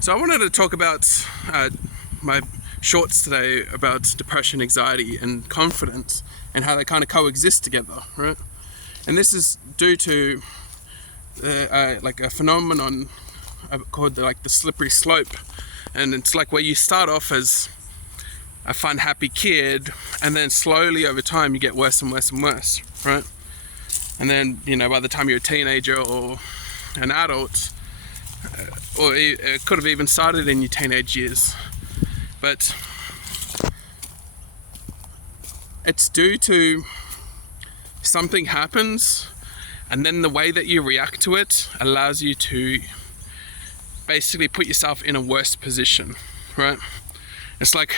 So I wanted to talk about my shorts today about depression, anxiety, and confidence, and how they kind of coexist together, right? And this is due to like a phenomenon called the slippery slope, and it's like where you start off as a fun, happy kid, and then slowly over time you get worse and worse and worse, right? And then, by the time you're a teenager or an adult, or it could have even started in your teenage years, but it's due to something happens, and then the way that you react to it allows you to basically put yourself in a worse position, right? It's like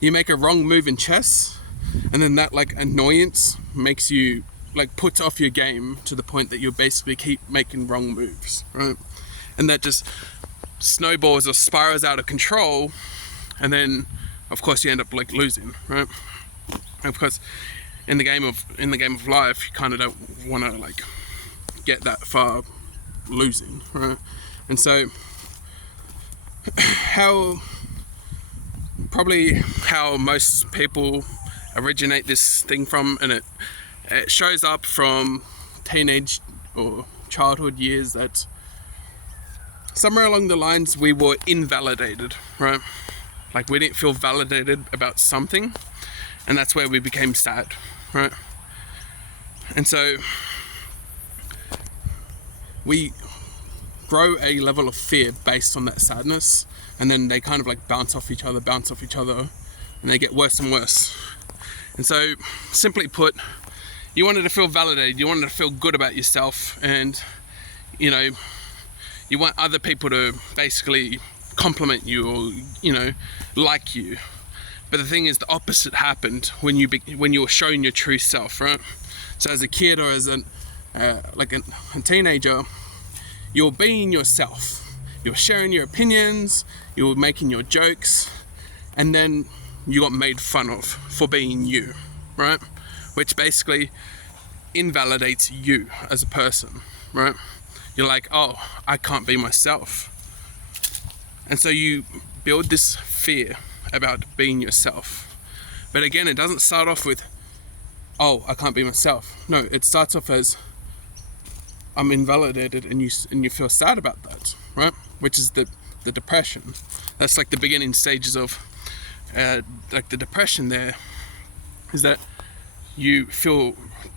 you make a wrong move in chess, and then that annoyance makes you puts off your game to the point that you basically keep making wrong moves, right? And that just snowballs or spirals out of control, and then of course you end up losing, right? And of course in the game of life, you kind of don't want to get that far losing, right? And so how most people originate this thing from, and it shows up from teenage or childhood years, that somewhere along the lines we were invalidated, right? We didn't feel validated about something, and that's where we became sad, right? And so we grow a level of fear based on that sadness, and then they kind of bounce off each other, and they get worse and worse. And so, simply put, you wanted to feel validated, you wanted to feel good about yourself, and you want other people to basically compliment you or like you. But the thing is, the opposite happened when you were showing your true self, right? So as a kid or as a teenager, you're being yourself. You're sharing your opinions, you're making your jokes, and then you got made fun of for being you, right? Which basically invalidates you as a person, right? You're like, oh, I can't be myself. And so you build this fear about being yourself. But again, it doesn't start off with, oh, I can't be myself. No, it starts off as, I'm invalidated, and you feel sad about that, right? Which is the depression. That's the beginning stages of the depression. There is that you feel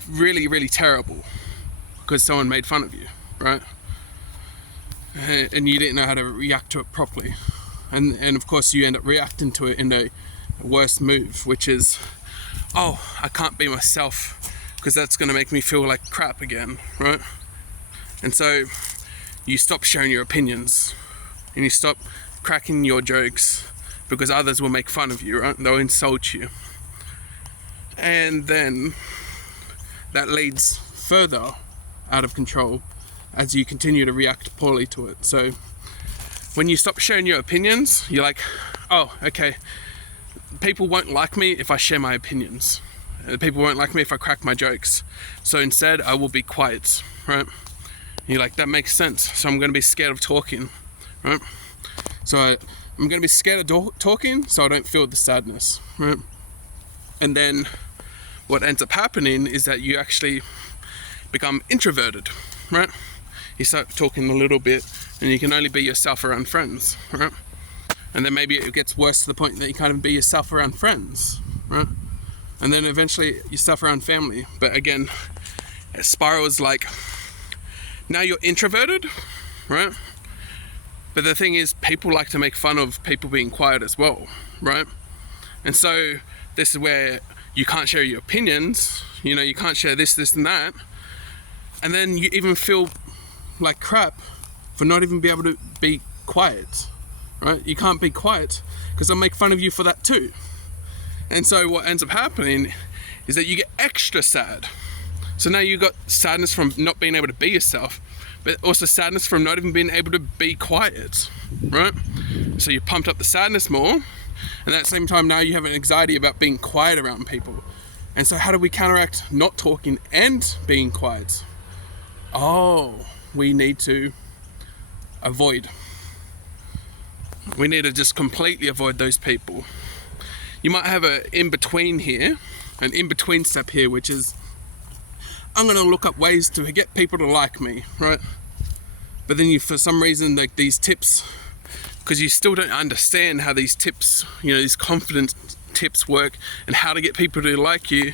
really, really terrible because someone made fun of you, right? And you didn't know how to react to it properly, and of course you end up reacting to it in a worse move, which is, oh, I can't be myself because that's going to make me feel like crap again, right? And so you stop sharing your opinions, and you stop cracking your jokes because others will make fun of you, right? They'll insult you, and then that leads further out of control as you continue to react poorly to it. So when you stop sharing your opinions, you're like, oh, okay, people won't like me if I share my opinions. People won't like me if I crack my jokes. So instead, I will be quiet, right? And you're like, that makes sense. So I'm going to be scared of talking, right? So I'm going to be scared of talking so I don't feel the sadness, right? And then what ends up happening is that you actually become introverted, right? You start talking a little bit, and you can only be yourself around friends, right? And then maybe it gets worse to the point that you can't even be yourself around friends, right? And then eventually yourself around family. But again, it spirals now you're introverted, right? But the thing is, people like to make fun of people being quiet as well, right? And so this is where you can't share your opinions, you can't share this, and that. And then you even feel like crap for not even be able to be quiet, right? You can't be quiet because they'll make fun of you for that too. And so what ends up happening is that you get extra sad. So now you got sadness from not being able to be yourself, but also sadness from not even being able to be quiet, right? So you pumped up the sadness more, and at the same time now you have an anxiety about being quiet around people. And so how do we counteract not talking and being quiet? Oh, we need to avoid. We need to just completely avoid those people. You might have an in-between here, an in-between step here, which is, I'm going to look up ways to get people to like me, right? But then you, for some reason, like these tips, because you still don't understand how these tips, these confidence tips work and how to get people to like you,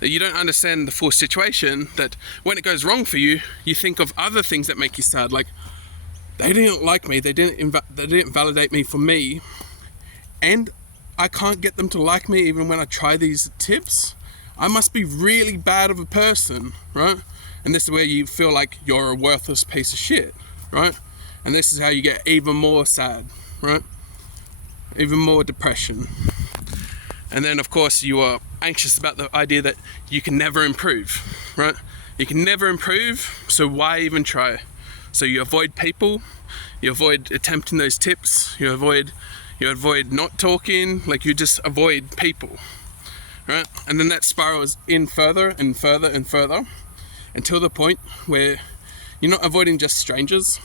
that you don't understand the full situation, that when it goes wrong for you, you think of other things that make you sad, like, they didn't like me, they didn't validate me for me, and I can't get them to like me even when I try these tips. I must be really bad of a person, right? And this is where you feel like you're a worthless piece of shit, right? And this is how you get even more sad, right? Even more depression. And then, of course, you are anxious about the idea that you can never improve, right? You can never improve, so why even try? So you avoid people, you avoid attempting those tips, you avoid not talking, like you just avoid people, right? And then that spirals in further and further and further until the point where you're not avoiding just strangers,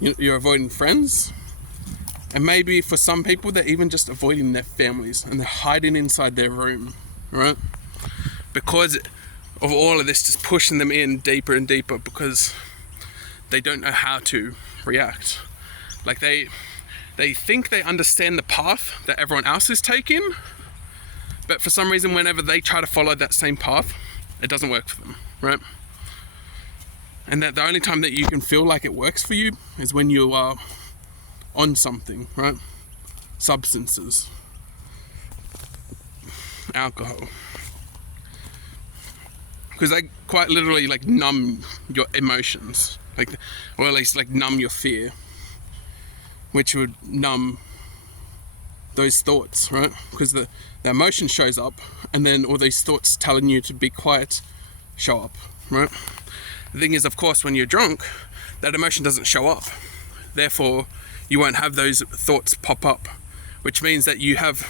you're avoiding friends, and maybe for some people they're even just avoiding their families and they're hiding inside their room, right? Because of all of this, just pushing them in deeper and deeper because they don't know how to react. Like they think they understand the path that everyone else is taking, but for some reason whenever they try to follow that same path, it doesn't work for them, right? And that the only time that you can feel like it works for you is when you are on something, right? Substances, alcohol, because they quite literally like numb your emotions, like, or at least like numb your fear, which would numb those thoughts, right? Because the emotion shows up, and then all these thoughts telling you to be quiet show up, right? The thing is, of course, when you're drunk, that emotion doesn't show up. Therefore, you won't have those thoughts pop up, which means that you have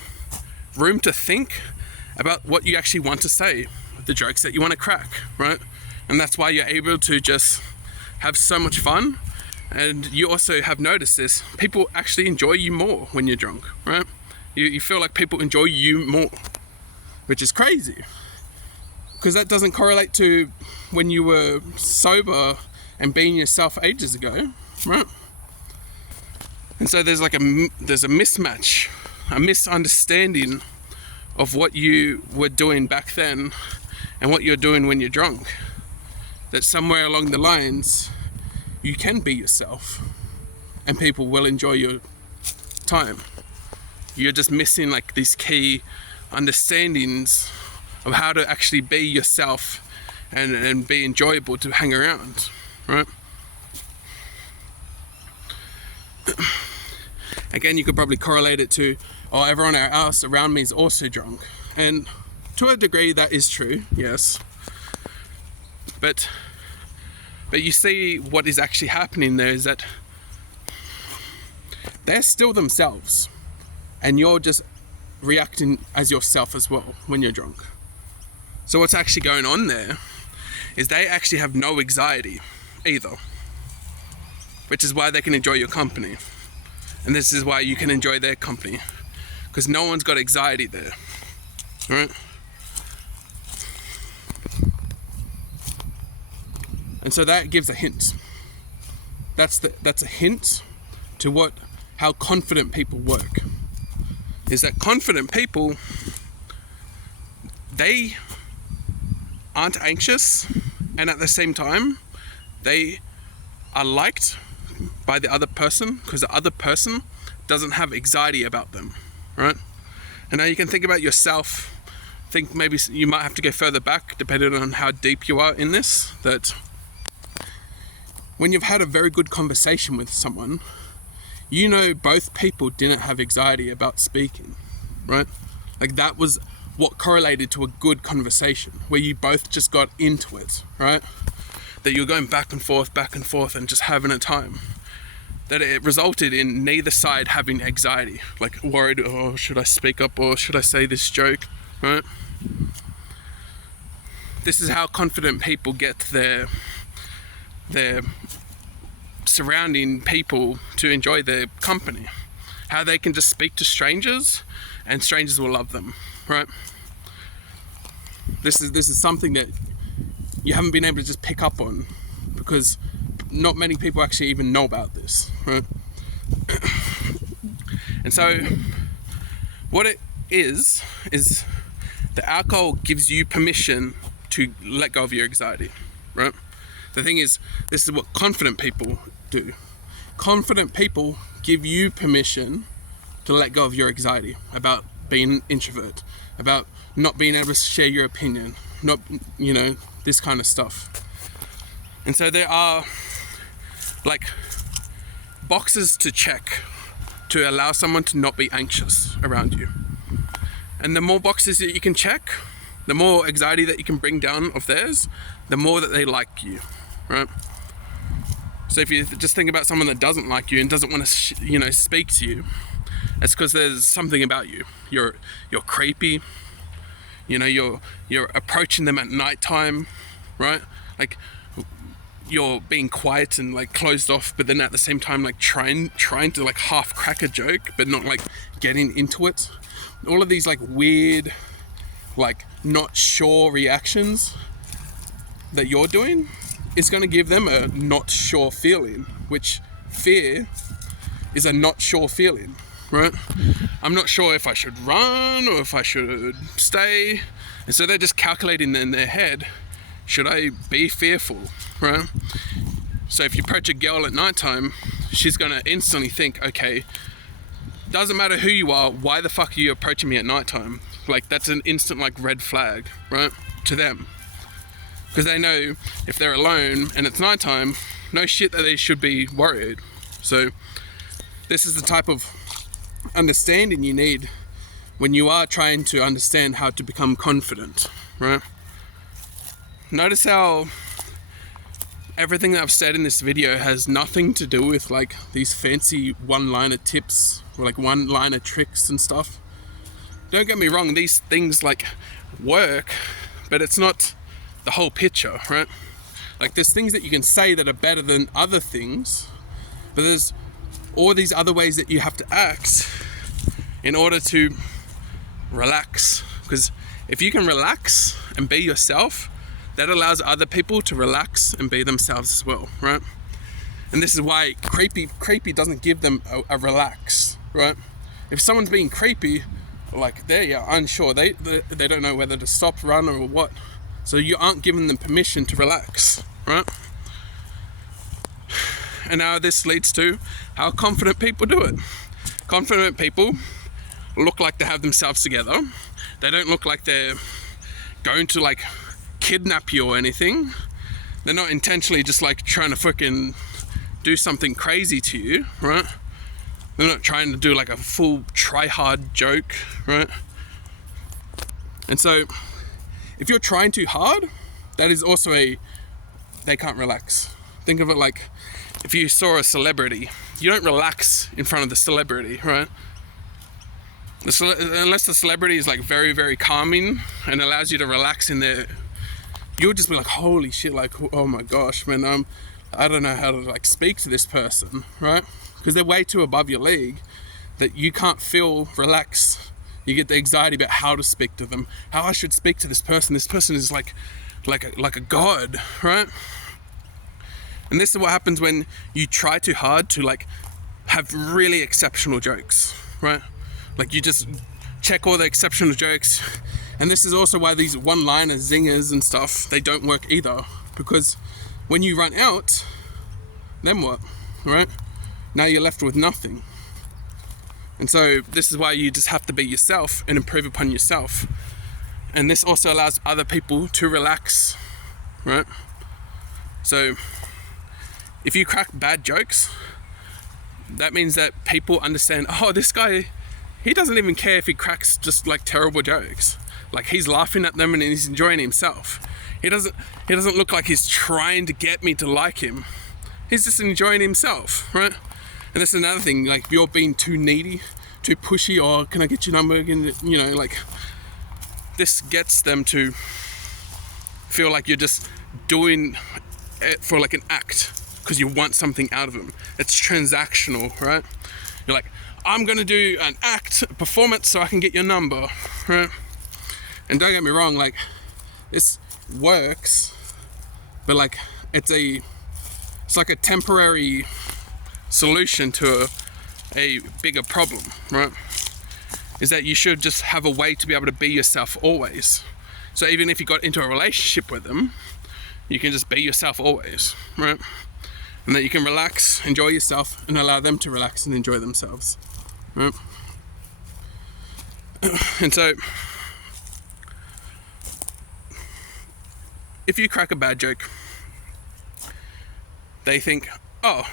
room to think about what you actually want to say, the jokes that you want to crack, right? And that's why you're able to just have so much fun. And you also have noticed this, people actually enjoy you more when you're drunk, right? You feel like people enjoy you more, which is crazy, because that doesn't correlate to when you were sober and being yourself ages ago, right? And so there's a mismatch, a misunderstanding of what you were doing back then and what you're doing when you're drunk. That somewhere along the lines, you can be yourself and people will enjoy your time. You're just missing like these key understandings of how to actually be yourself and be enjoyable to hang around, right? Again, you could probably correlate it to, oh, everyone else around me is also drunk. And to a degree that is true, yes. But you see what is actually happening there is that they're still themselves and you're just reacting as yourself as well when you're drunk. So what's actually going on there is they actually have no anxiety either, which is why they can enjoy your company. And this is why you can enjoy their company, because no one's got anxiety there, right? And so that gives a hint. That's a hint to how confident people work. Is that confident people, they aren't anxious, and at the same time, they are liked by the other person because the other person doesn't have anxiety about them, right? And now you can think about yourself. Think maybe you might have to go further back depending on how deep you are in this, that when you've had a very good conversation with someone, both people didn't have anxiety about speaking, right? Like that was what correlated to a good conversation where you both just got into it, right? That you're going back and forth and just having a time. That it resulted in neither side having anxiety, like worried, oh, should I speak up or should I say this joke, right? This is how confident people get their surrounding people to enjoy their company. How they can just speak to strangers and strangers will love them, right? This is something that you haven't been able to just pick up on because not many people actually even know about this, right? And so what it is that alcohol gives you permission to let go of your anxiety, right? The thing is, this is what confident people do. Confident people give you permission to let go of your anxiety about being an introvert, about not being able to share your opinion, not, this kind of stuff. And so there are like boxes to check to allow someone to not be anxious around you. And the more boxes that you can check, the more anxiety that you can bring down of theirs, the more that they like you, right? So if you just think about someone that doesn't like you and doesn't want to, speak to you, it's because there's something about you. You're creepy. You're approaching them at nighttime, right? Like you're being quiet and like closed off, but then at the same time like trying to like half crack a joke, but not like getting into it. All of these like weird, like not sure reactions that you're doing is going to give them a not sure feeling, which fear is a not sure feeling, right? I'm not sure if I should run or if I should stay. And so they're just calculating in their head, should I be fearful, right? So if you approach a girl at nighttime, she's going to instantly think, okay, doesn't matter who you are, why the fuck are you approaching me at nighttime? Like that's an instant like red flag, right? To them. Because they know if they're alone and it's nighttime, no shit that they should be worried. So this is the type of understanding you need when you are trying to understand how to become confident, right? Notice how everything that I've said in this video has nothing to do with like these fancy one-liner tips or like one-liner tricks and stuff. Don't get me wrong, these things like work, but it's not the whole picture, right? Like there's things that you can say that are better than other things, but there's all these other ways that you have to act in order to relax. Because if you can relax and be yourself, that allows other people to relax and be themselves as well, right? And this is why creepy doesn't give them a relax, right? If someone's being creepy, like they're unsure, they don't know whether to stop, run, or what. So you aren't giving them permission to relax, right? And now this leads to how confident people do it. Confident people look like they have themselves together. They don't look like they're going to like kidnap you or anything. They're not intentionally just like trying to freaking do something crazy to you, right? They're not trying to do like a full try-hard joke, right? And so if you're trying too hard, that is also they can't relax. Think of it like if you saw a celebrity, you don't relax in front of the celebrity, right? Unless the celebrity is like very, very calming and allows you to relax in there, you'll just be like, holy shit, like, oh my gosh, man, I don't know how to like speak to this person, right? Because they're way too above your league that you can't feel relaxed. You get the anxiety about how to speak to them, how I should speak to this person. This person is like a god, right? And this is what happens when you try too hard to like have really exceptional jokes, right? Like you just check all the exceptional jokes. And this is also why these one-liner zingers and stuff, they don't work either. Because when you run out, then what, right? Now you're left with nothing. And so this is why you just have to be yourself and improve upon yourself. And this also allows other people to relax, right? So if you crack bad jokes, that means that people understand, oh, this guy, he doesn't even care if he cracks just like terrible jokes. Like he's laughing at them and he's enjoying himself. He doesn't look like he's trying to get me to like him. He's just enjoying himself, right? And that's another thing, like if you're being too needy, too pushy, or can I get your number again? You know, like this gets them to feel like you're just doing it for like an act, because you want something out of them. It's transactional, right? You're like, I'm gonna do an act, a performance, so I can get your number, right? And don't get me wrong, like, this works, but like, it's like a temporary solution to a bigger problem, right? Is that you should just have a way to be able to be yourself always. So even if you got into a relationship with them, you can just be yourself always, right? And that you can relax, enjoy yourself, and allow them to relax and enjoy themselves, right? And so, if you crack a bad joke, they think, oh,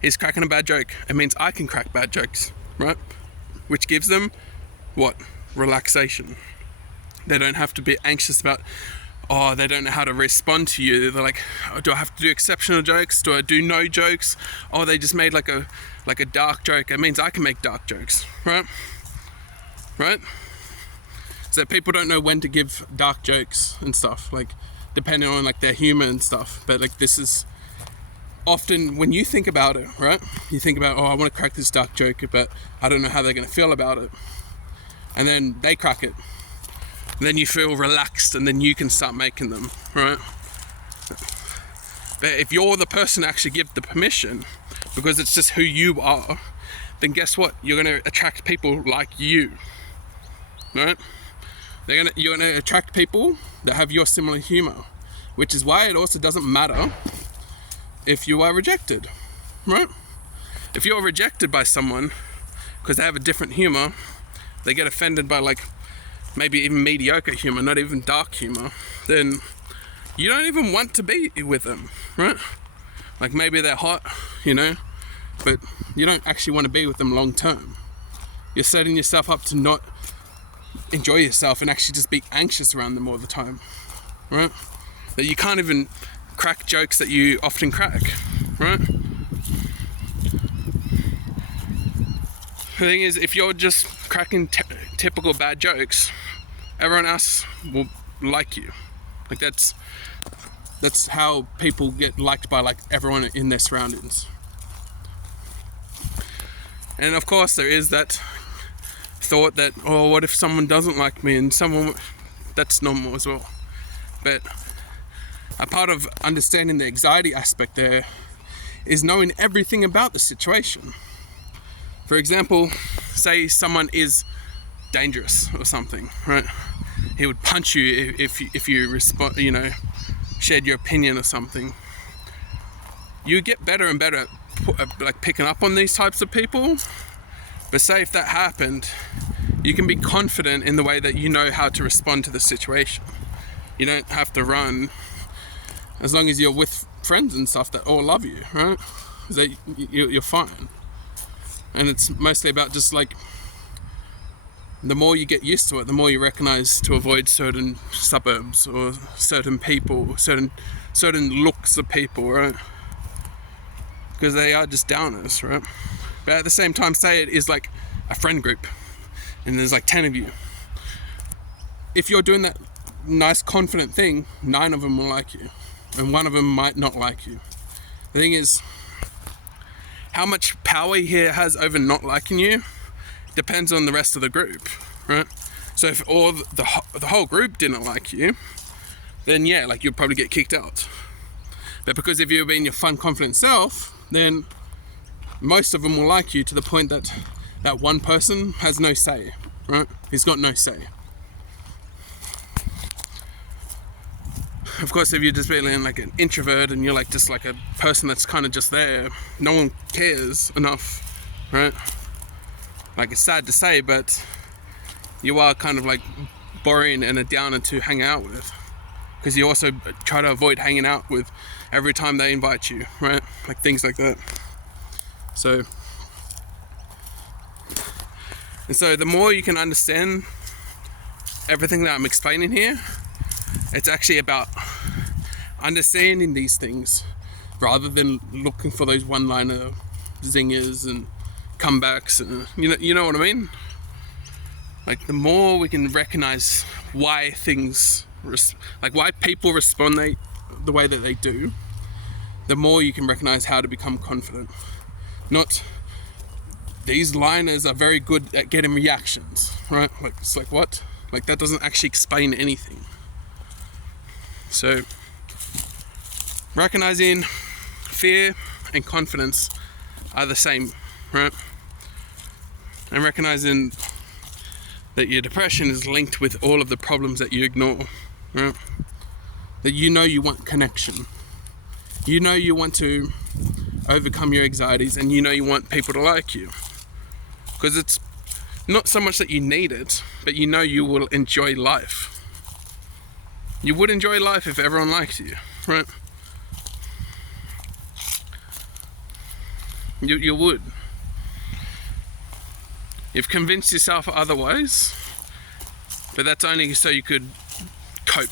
he's cracking a bad joke. It means I can crack bad jokes, right? Which gives them, what? Relaxation. They don't have to be anxious about, oh, they don't know how to respond to you. They're like, oh, do I have to do exceptional jokes? Do I do no jokes? Oh, they just made like a dark joke. It means I can make dark jokes, right? Right? So people don't know when to give dark jokes and stuff, like depending on like their humor and stuff. But like this is often when you think about it, right? You think about, oh, I want to crack this dark joke, but I don't know how they're going to feel about it. And then they crack it. Then you feel relaxed, and then you can start making them, right? But if you're the person to actually give the permission, because it's just who you are, then guess what? You're going to attract people like you, right? You're going to attract people that have your similar humor, which is why it also doesn't matter if you are rejected, right? If you're rejected by someone because they have a different humor, they get offended by like maybe even mediocre humor, not even dark humor, then you don't even want to be with them, right? Like maybe they're hot, you know, but you don't actually want to be with them long term. You're setting yourself up to not enjoy yourself and actually just be anxious around them all the time, right? That you can't even crack jokes that you often crack, right? The thing is, if you're just cracking typical bad jokes, everyone else will like you. Like that's how people get liked by like everyone in their surroundings. And of course there is that thought that, oh, what if someone doesn't like me, and someone, that's normal as well. But a part of understanding the anxiety aspect there is knowing everything about the situation. For example, say someone is dangerous or something, right? He would punch you if you respond, you know, shared your opinion or something. You get better and better at like picking up on these types of people. But say if that happened, you can be confident in the way that you know how to respond to the situation. You don't have to run, as long as you're with friends and stuff that all love you, right? That you're fine. And it's mostly about just like, the more you get used to it, the more you recognize to avoid certain suburbs or certain people, certain looks of people, right? Because they are just downers, right? But at the same time, say it is like a friend group and there's like 10 of you. If you're doing that nice, confident thing, 9 of them will like you and 1 of them might not like you. The thing is, how much power he has over not liking you depends on the rest of the group, right? So if all the whole group didn't like you, then yeah, like you'll probably get kicked out. But because if you're being your fun, confident self, then most of them will like you to the point that that one person has no say, right? He's got no say. Of course, if you're just feeling like an introvert and you're like just like a person that's kind of just there, no one cares enough, right? Like, it's sad to say, but you are kind of like boring and a downer to hang out with, because you also try to avoid hanging out with every time they invite you, right? Like things like that. So the more you can understand everything that I'm explaining here, it's actually about understanding these things rather than looking for those one-liner zingers and comebacks, and you know what I mean? Like, the more we can recognize why things, like why people respond the way that they do, the more you can recognize how to become confident. Not, these liners are very good at getting reactions, right? Like, it's like, what? Like, that doesn't actually explain anything. So, recognizing fear and confidence are the same, right? And recognizing that your depression is linked with all of the problems that you ignore, right? That you know you want connection. You know you want to overcome your anxieties, and you know you want people to like you. Because it's not so much that you need it, but you know you will enjoy life. You would enjoy life if everyone liked you, right? You would. You've convinced yourself otherwise, but that's only so you could cope,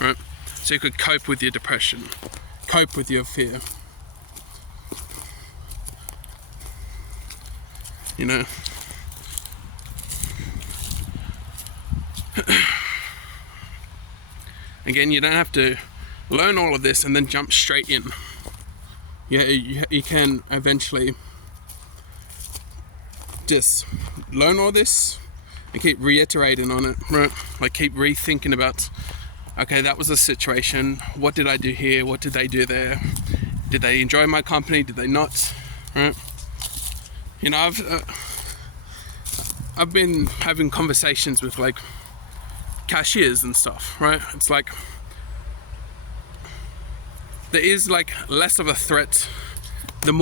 right? So you could cope with your depression, cope with your fear. You know? Again, you don't have to learn all of this and then jump straight in. Yeah, you can eventually just learn all this and keep reiterating on it, right? Like, keep rethinking about, okay, that was a situation, what did I do here, what did they do there, did they enjoy my company, did they not, right? You know, I've been having conversations with like cashiers and stuff, right? It's like, there is like less of a threat the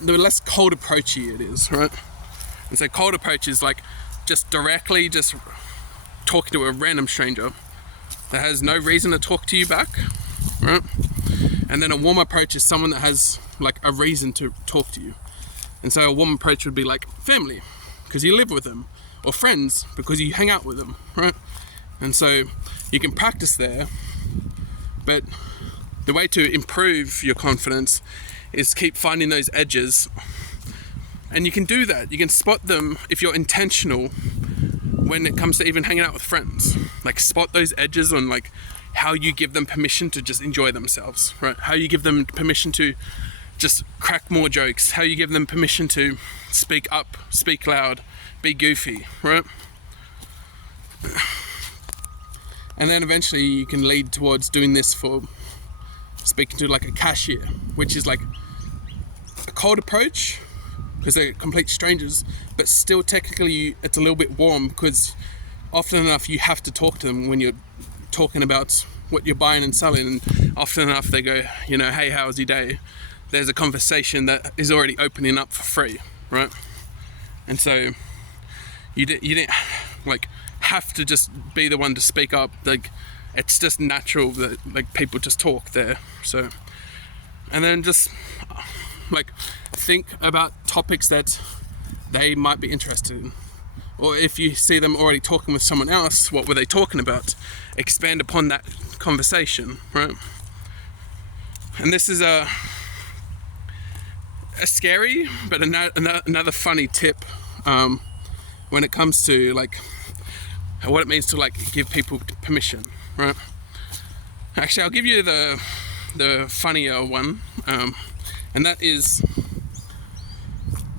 less cold approachy it is, right? And so cold approach is like just directly just talking to a random stranger that has no reason to talk to you back, right? And then a warm approach is someone that has like a reason to talk to you. And so a warm approach would be like family, because you live with them, or friends, because you hang out with them, right? And so you can practice there, but the way to improve your confidence is keep finding those edges. And you can do that. You can spot them if you're intentional when it comes to even hanging out with friends. Like, spot those edges on like how you give them permission to just enjoy themselves, right? How you give them permission to just crack more jokes. How you give them permission to speak up, speak loud, be goofy, right? And then eventually you can lead towards doing this for speaking to like a cashier, which is like a cold approach because they're complete strangers, but still technically it's a little bit warm because often enough you have to talk to them when you're talking about what you're buying and selling, and often enough they go, you know, hey, how's your day? There's a conversation that is already opening up for free, right? And so you didn't like have to just be the one to speak up. Like, it's just natural that like people just talk there. So, and then just like think about topics that they might be interested in, or if you see them already talking with someone else, what were they talking about? Expand upon that conversation, right? And this is a scary but another funny tip when it comes to like what it means to like give people permission, right? Actually, I'll give you the funnier one, and that is,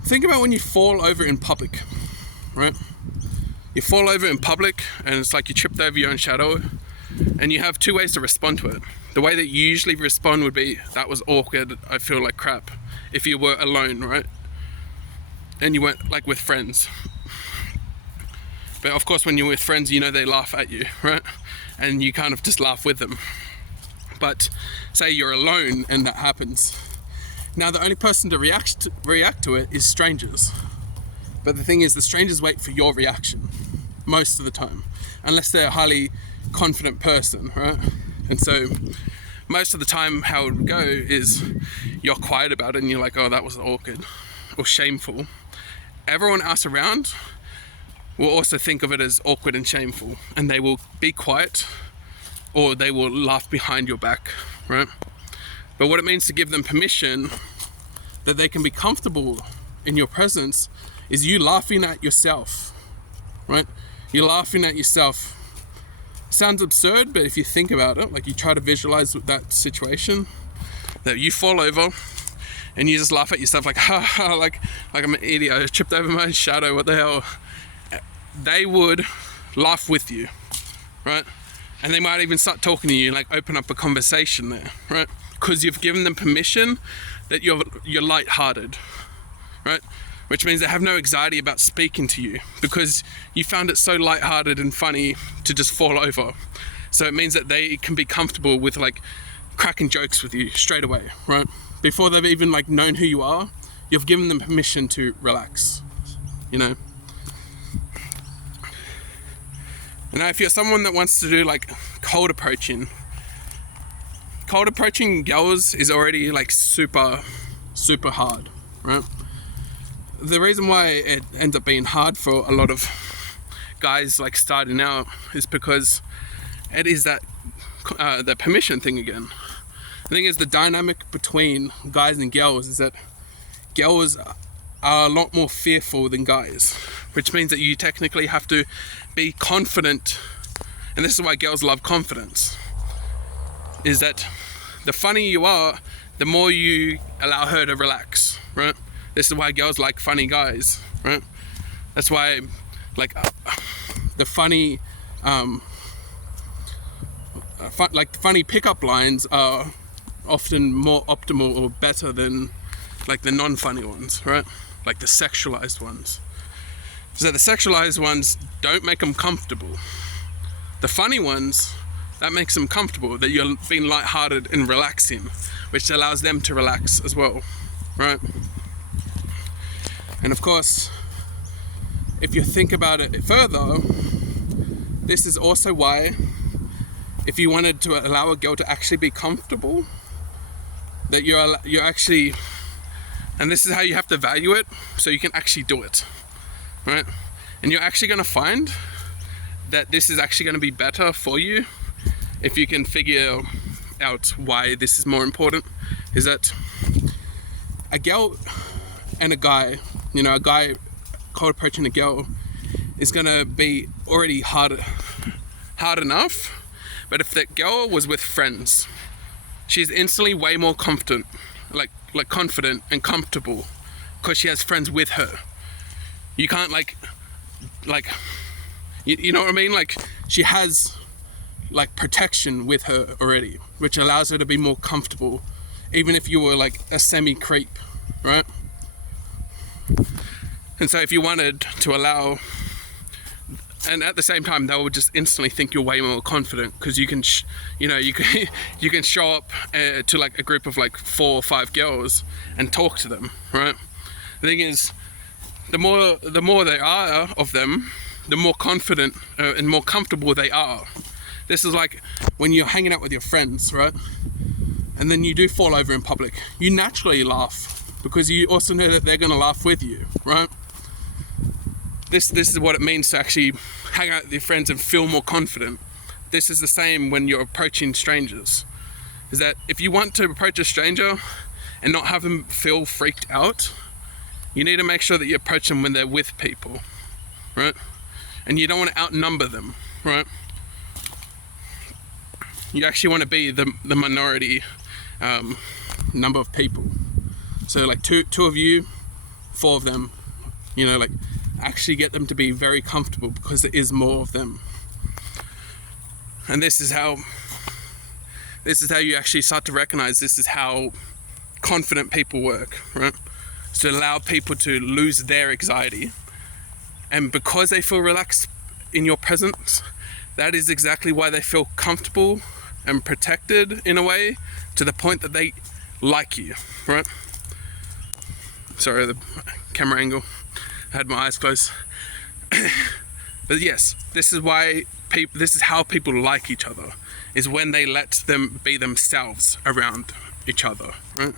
think about when you fall over in public, right? You fall over in public and it's like you tripped over your own shadow, and you have two ways to respond to it. The way that you usually respond would be, that was awkward, I feel like crap, if you were alone, right? And you weren't like with friends. But of course when you're with friends, you know they laugh at you, right? And you kind of just laugh with them. But say you're alone and that happens. Now the only person to react to it is strangers. But the thing is, the strangers wait for your reaction most of the time, unless they're a highly confident person, right? And so most of the time how it would go is you're quiet about it and you're like, oh, that was awkward or shameful. Everyone else around will also think of it as awkward and shameful, and they will be quiet or they will laugh behind your back, right? But what it means to give them permission that they can be comfortable in your presence is you laughing at yourself, right? You're laughing at yourself sounds absurd, but if you think about it, like you try to visualize that situation, that you fall over and you just laugh at yourself like, ha ha, like I'm an idiot, I tripped over my shadow, what the hell? They would laugh with you, right? And they might even start talking to you, like open up a conversation there, right? Because you've given them permission that you're lighthearted, right? Which means they have no anxiety about speaking to you because you found it so lighthearted and funny to just fall over. So it means that they can be comfortable with like cracking jokes with you straight away, right? Before they've even like known who you are, you've given them permission to relax, you know? And now if you're someone that wants to do like cold approaching girls is already like super hard, right? The reason why it ends up being hard for a lot of guys like starting out is because it is that the permission thing again. The thing is, the dynamic between guys and girls is that girls are a lot more fearful than guys, which means that you technically have to be confident, and this is why girls love confidence, is that the funnier you are, the more you allow her to relax, right? This is why girls like funny guys, right? That's why, like, the funny, funny pickup lines are often more optimal or better than, like, the non-funny ones, right? Like the sexualized ones. So the sexualized ones don't make them comfortable. The funny ones, that makes them comfortable, that you're being lighthearted and relaxing, which allows them to relax as well, right? And of course, if you think about it further, this is also why, if you wanted to allow a girl to actually be comfortable, that you're actually, and this is how you have to value it, so you can actually do it, right? And you're actually going to find that this is actually going to be better for you if you can figure out why this is more important. Is that a girl and a guy, you know, a guy cold approaching a girl is going to be already hard enough, but if that girl was with friends, she's instantly way more confident, like confident and comfortable, because she has friends with her. You can't you know what I mean? Like, she has like protection with her already, which allows her to be more comfortable, even if you were like a semi-creep, right? And so if you wanted to allow, and at the same time, they would just instantly think you're way more confident, because you can, you can show up to like a group of like 4 or 5 girls and talk to them, right? The thing is, the more there are of them, the more confident and more comfortable they are. This is like when you're hanging out with your friends, right? And then you do fall over in public. You naturally laugh because you also know that they're going to laugh with you, right? This is what it means to actually hang out with your friends and feel more confident. This is the same when you're approaching strangers. Is that if you want to approach a stranger and not have them feel freaked out, you need to make sure that you approach them when they're with people, right? And you don't want to outnumber them, right? You actually want to be the minority number of people. So like two of you, 4 of them, you know, like actually get them to be very comfortable, because there is more of them. And this is how you actually start to recognize this is how confident people work, right? It's to allow people to lose their anxiety, and because they feel relaxed in your presence, that is exactly why they feel comfortable and protected in a way, to the point that they like you, right? Sorry, the camera angle. I had my eyes closed. But yes, this is why this is how people like each other, is when they let them be themselves around each other, right?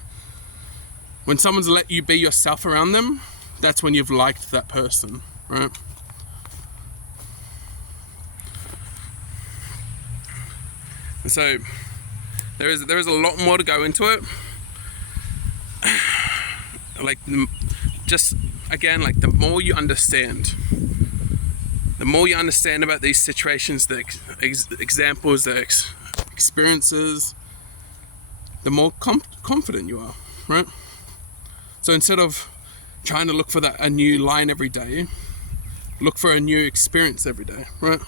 When someone's let you be yourself around them, that's when you've liked that person, right? And so there is a lot more to go into it. Like, just again, like the more you understand the more you understand about these situations, the examples, the experiences, the more confident you are, right? So instead of trying to look for a new line every day, look for a new experience every day, right?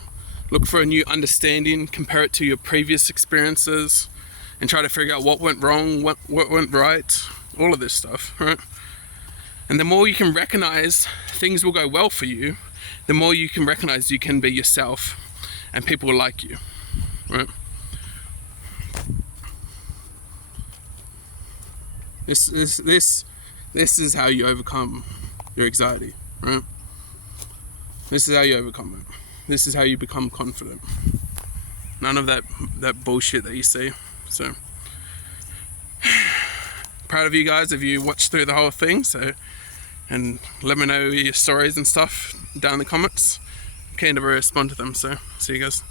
Look for a new understanding, compare it to your previous experiences, and try to figure out what went wrong, what went right, all of this stuff, right? And the more you can recognize things will go well for you, the more you can recognize you can be yourself and people will like you, right? This is how you overcome your anxiety, right? This is how you overcome it. This is how you become confident. None of that bullshit that you see. So proud of you guys if you watched through the whole thing. So, and let me know your stories and stuff down in the comments. I'm keen to respond to them. So see you guys.